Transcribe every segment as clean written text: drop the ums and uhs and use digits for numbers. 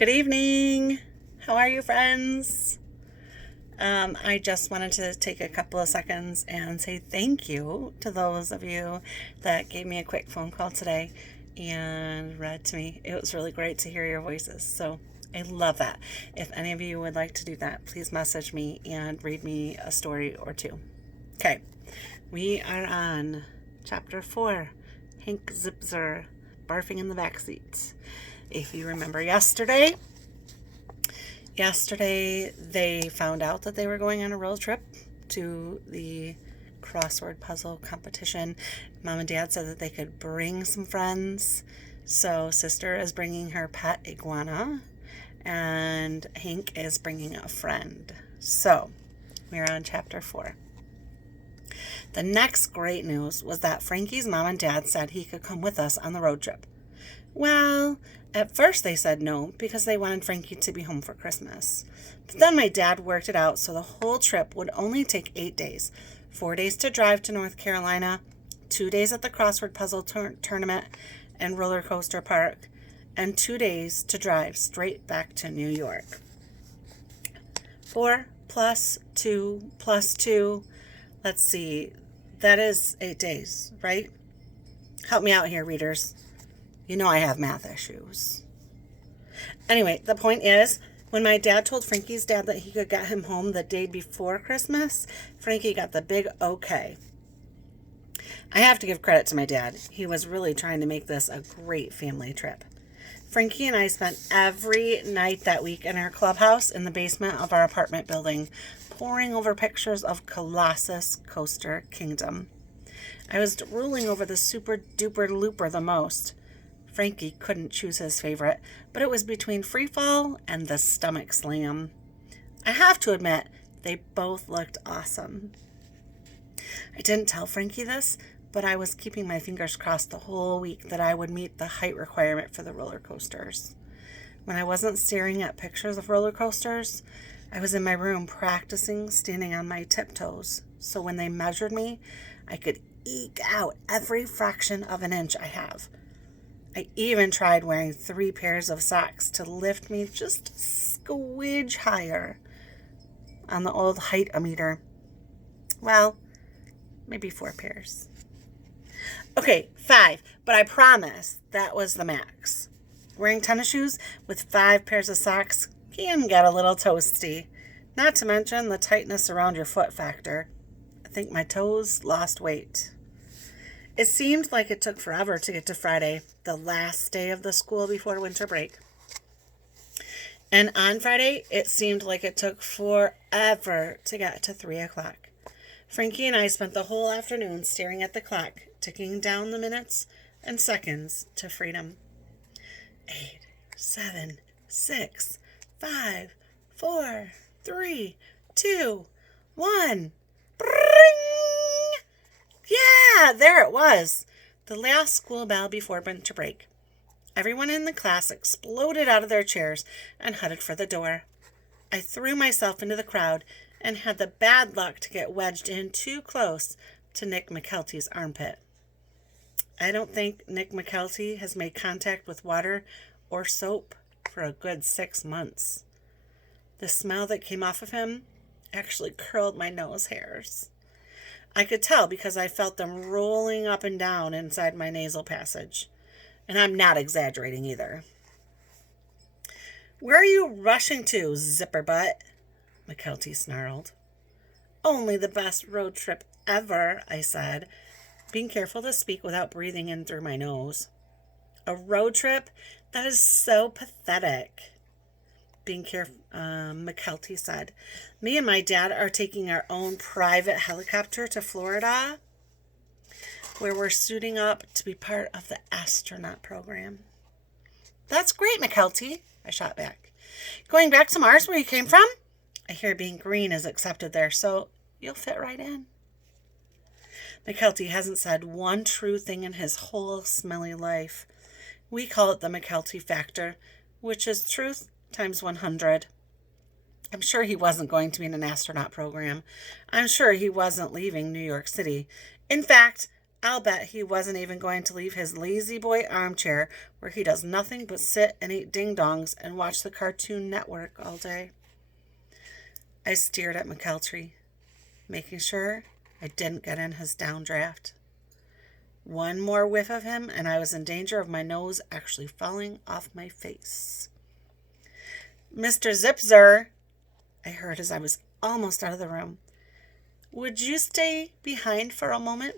Good evening. How are you, friends? I just wanted to take a couple of seconds and say thank you to those of you that gave me a quick phone call today and read to me. It was really great to hear your voices. So I love that. If any of you would like to do that, please message me and read me a story or two. Okay, we are on chapter 4, Hank Zipzer, barfing in the backseat. If you remember yesterday they found out that they were going on a road trip to the crossword puzzle competition. Mom and Dad said that they could bring some friends. So sister is bringing her pet iguana and Hank is bringing a friend. So we're on chapter 4. The next great news was that Frankie's mom and dad said he could come with us on the road trip. Well, at first they said no because they wanted Frankie to be home for Christmas. But then my dad worked it out so the whole trip would only take 8 days. 4 days to drive to North Carolina, 2 days at the crossword puzzle tournament and roller coaster park, and 2 days to drive straight back to New York. 4 plus 2 plus 2. Let's see. That is 8 days, right? Help me out here, readers. You know I have math issues. Anyway, the point is, when my dad told Frankie's dad that he could get him home the day before Christmas, Frankie got the big okay. I have to give credit to my dad. He was really trying to make this a great family trip. Frankie and I spent every night that week in our clubhouse in the basement of our apartment building, poring over pictures of Colossus Coaster Kingdom. I was drooling over the super duper looper the most. Frankie couldn't choose his favorite, but it was between Free Fall and the Stomach Slam. I have to admit, they both looked awesome. I didn't tell Frankie this, but I was keeping my fingers crossed the whole week that I would meet the height requirement for the roller coasters. When I wasn't staring at pictures of roller coasters, I was in my room practicing standing on my tiptoes, so when they measured me, I could eke out every fraction of an inch I have. I even tried wearing 3 pairs of socks to lift me just a squidge higher on the old height-o-meter. Well, maybe 4 pairs. Okay, 5, but I promise that was the max. Wearing tennis shoes with 5 pairs of socks can get a little toasty, not to mention the tightness around your foot factor. I think my toes lost weight. It seemed like it took forever to get to Friday, the last day of the school before winter break. And on Friday, it seemed like it took forever to get to 3 o'clock. Frankie and I spent the whole afternoon staring at the clock, ticking down the minutes and seconds to freedom. 8, 7, 6, 5, 4, 3, 2, 1. Bring! Yeah, there it was. The last school bell before winter break. Everyone in the class exploded out of their chairs and headed for the door. I threw myself into the crowd and had the bad luck to get wedged in too close to Nick McKelty's armpit. I don't think Nick McKelty has made contact with water or soap for a good 6 months. The smell that came off of him actually curled my nose hairs. I could tell because I felt them rolling up and down inside my nasal passage. And I'm not exaggerating either. Where are you rushing to, zipper butt? McKelty snarled. Only the best road trip ever, I said, being careful to speak without breathing in through my nose. A road trip? That is so pathetic. Being careful, McKelty said. Me and my dad are taking our own private helicopter to Florida, where we're suiting up to be part of the astronaut program. That's great, McKelty, I shot back. Going back to Mars where you came from? I hear being green is accepted there, so you'll fit right in. McKelty hasn't said one true thing in his whole smelly life. We call it the McKelty factor, which is truth times 100. I'm sure he wasn't going to be in an astronaut program. I'm sure he wasn't leaving New York City. In fact, I'll bet he wasn't even going to leave his lazy boy armchair where he does nothing but sit and eat ding-dongs and watch the Cartoon Network all day. I stared at McKeltry, making sure I didn't get in his downdraft. One more whiff of him, and I was in danger of my nose actually falling off my face. "Mr. Zipzer," I heard as I was almost out of the room. "Would you stay behind for a moment?"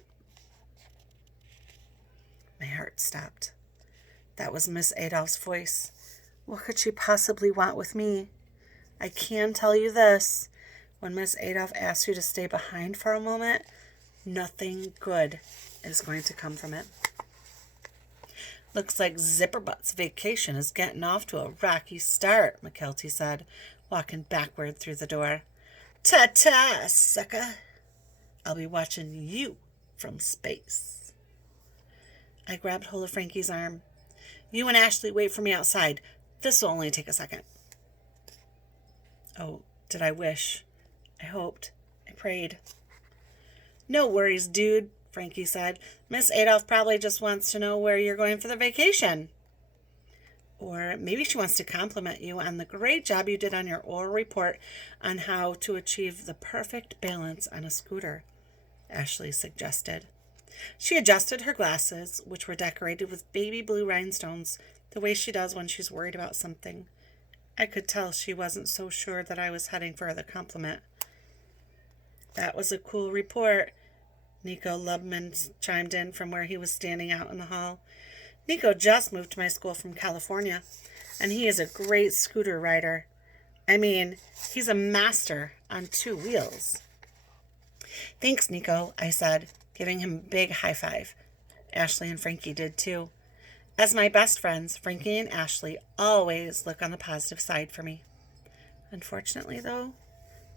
My heart stopped. That was Miss Adolph's voice. What could she possibly want with me? I can tell you this. When Miss Adolph asks you to stay behind for a moment, nothing good is going to come from it. "Looks like Zipperbutt's vacation is getting off to a rocky start," McKelty said, walking backward through the door. "Ta-ta, sucker. I'll be watching you from space." I grabbed hold of Frankie's arm. "You and Ashley wait for me outside. This will only take a second." Oh, did I wish? I hoped. I prayed. "No worries, dude," Frankie said. "Miss Adolph probably just wants to know where you're going for the vacation. Or maybe she wants to compliment you on the great job you did on your oral report on how to achieve the perfect balance on a scooter," Ashley suggested. She adjusted her glasses, which were decorated with baby blue rhinestones, the way she does when she's worried about something. I could tell she wasn't so sure that I was heading for the compliment. "That was a cool report," Nico Lubman chimed in from where he was standing out in the hall. "Nico just moved to my school from California, and he is a great scooter rider. I mean, he's a master on 2 wheels. "Thanks, Nico," I said, giving him a big high five. Ashley and Frankie did too. As my best friends, Frankie and Ashley always look on the positive side for me. Unfortunately, though,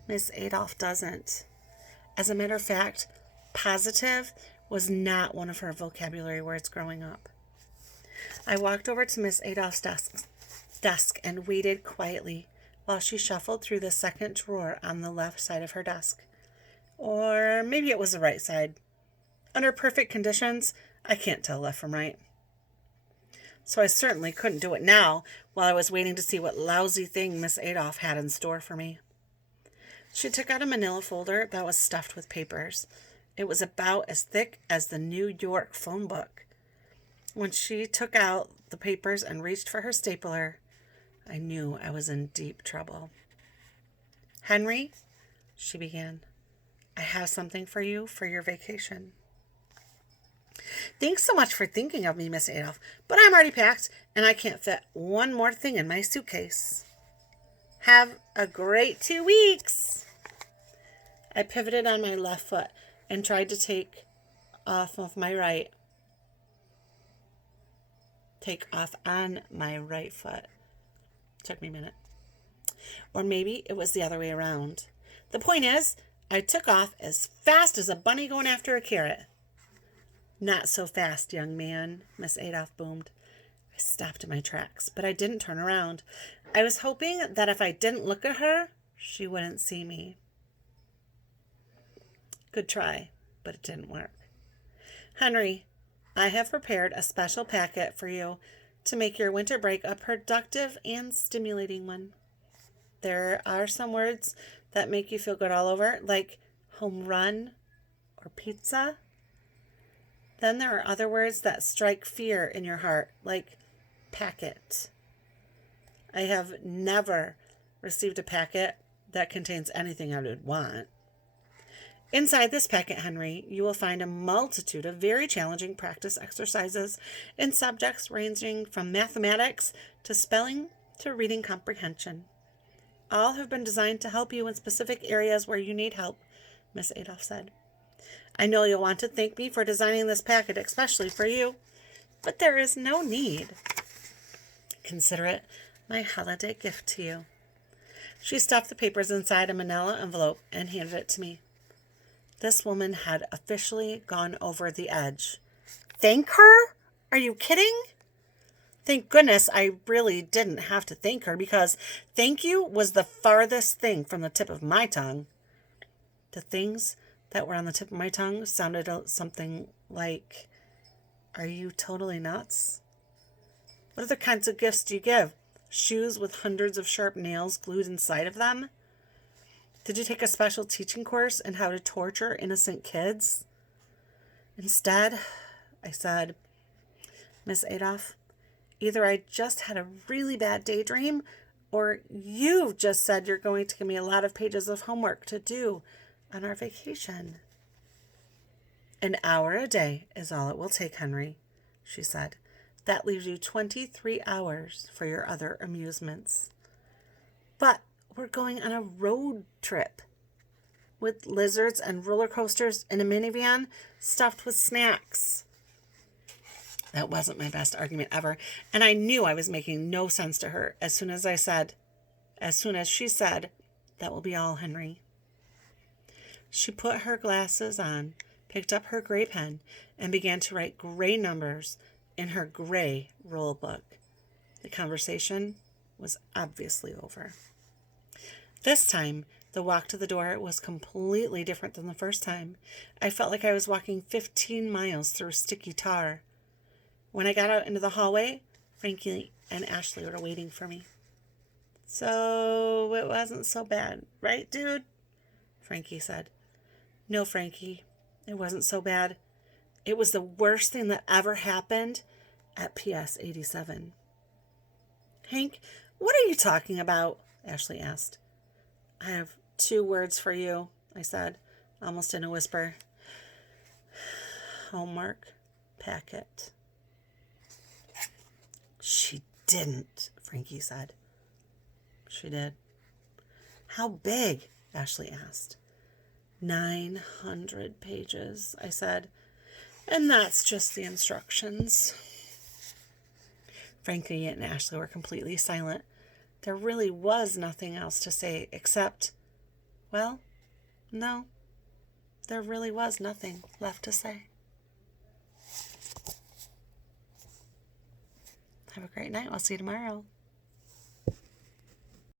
Miss Adolph doesn't. As a matter of fact, positive was not one of her vocabulary words growing up. I walked over to Miss Adolph's desk and waited quietly while she shuffled through the second drawer on the left side of her desk. Or maybe it was the right side. Under perfect conditions, I can't tell left from right. So I certainly couldn't do it now while I was waiting to see what lousy thing Miss Adolph had in store for me. She took out a manila folder that was stuffed with papers. It was about as thick as the New York phone book. When she took out the papers and reached for her stapler, I knew I was in deep trouble. "Henry," she began, "I have something for you for your vacation." "Thanks so much for thinking of me, Miss Adolph, but I'm already packed, and I can't fit one more thing in my suitcase." "Have a great 2 weeks." I pivoted on my left foot and tried to take off on my right foot. Took me a minute. Or maybe it was the other way around. The point is, I took off as fast as a bunny going after a carrot. "Not so fast, young man," Miss Adolph boomed. I stopped in my tracks, but I didn't turn around. I was hoping that if I didn't look at her, she wouldn't see me. Good try, but it didn't work. "Henry, I have prepared a special packet for you to make your winter break a productive and stimulating one. There are some words that make you feel good all over, like home run or pizza. Then there are other words that strike fear in your heart, like packet. I have never received a packet that contains anything I would want. Inside this packet, Henry, you will find a multitude of very challenging practice exercises in subjects ranging from mathematics to spelling to reading comprehension. All have been designed to help you in specific areas where you need help," Miss Adolph said. "I know you'll want to thank me for designing this packet especially for you, but there is no need. Consider it my holiday gift to you." She stuffed the papers inside a manila envelope and handed it to me. This woman had officially gone over the edge. Thank her? Are you kidding? Thank goodness I really didn't have to thank her, because thank you was the farthest thing from the tip of my tongue. The things that were on the tip of my tongue sounded something Like, are you totally nuts? What other kinds of gifts do you give? Shoes with hundreds of sharp nails glued inside of them? Did you take a special teaching course in how to torture innocent kids? Instead, I said, Miss Adolf, either I just had a really bad daydream, or you've just said you're going to give me a lot of pages of homework to do on our vacation. An hour a day is all it will take, Henry, she said. That leaves you 23 hours for your other amusements. But we're going on a road trip with lizards and roller coasters in a minivan stuffed with snacks. That wasn't my best argument ever, and I knew I was making no sense to her as soon as she said, that will be all, Henry. She put her glasses on, picked up her gray pen, and began to write gray numbers in her gray rule book. The conversation was obviously over. This time, the walk to the door was completely different than the first time. I felt like I was walking 15 miles through sticky tar. When I got out into the hallway, Frankie and Ashley were waiting for me. So it wasn't so bad, right, dude? Frankie said. No, Frankie, it wasn't so bad. It was the worst thing that ever happened at PS 87. Hank, what are you talking about? Ashley asked. I have 2 words for you, I said, almost in a whisper. Homework packet. She didn't, Frankie said. She did. How big? Ashley asked. 900 pages, I said. And that's just the instructions. Frankie and Ashley were completely silent. There really was nothing else to say except, well, no, there really was nothing left to say. Have a great night. I'll see you tomorrow.